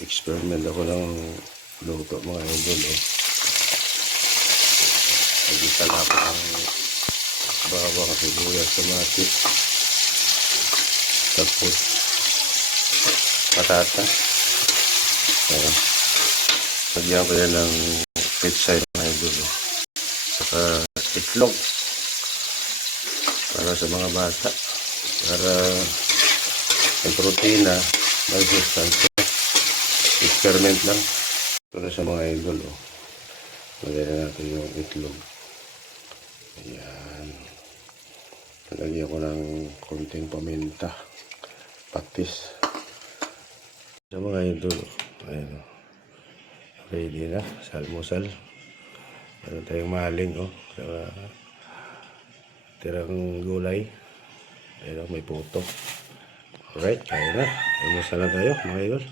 Experiment ako ng luto mga idol. Nagisa lang ako ng bawang, sibuyas, kamatis, tapos patata. Lagyan ko yan ng pizza mga idol. Saka itlog para sa mga bata, para may protina, may sustansya. Experiment lang para sa mga idol. Lagyan natin yung itlog. Ayan. Lagyan ko ng konting paminta, patis. Sa mga idol, ayan, ready na sa almusal. Meron tayong maling sa tirang gulay. Ayan, may puto. Alright, kaya na. Almusal na tayo mga idol.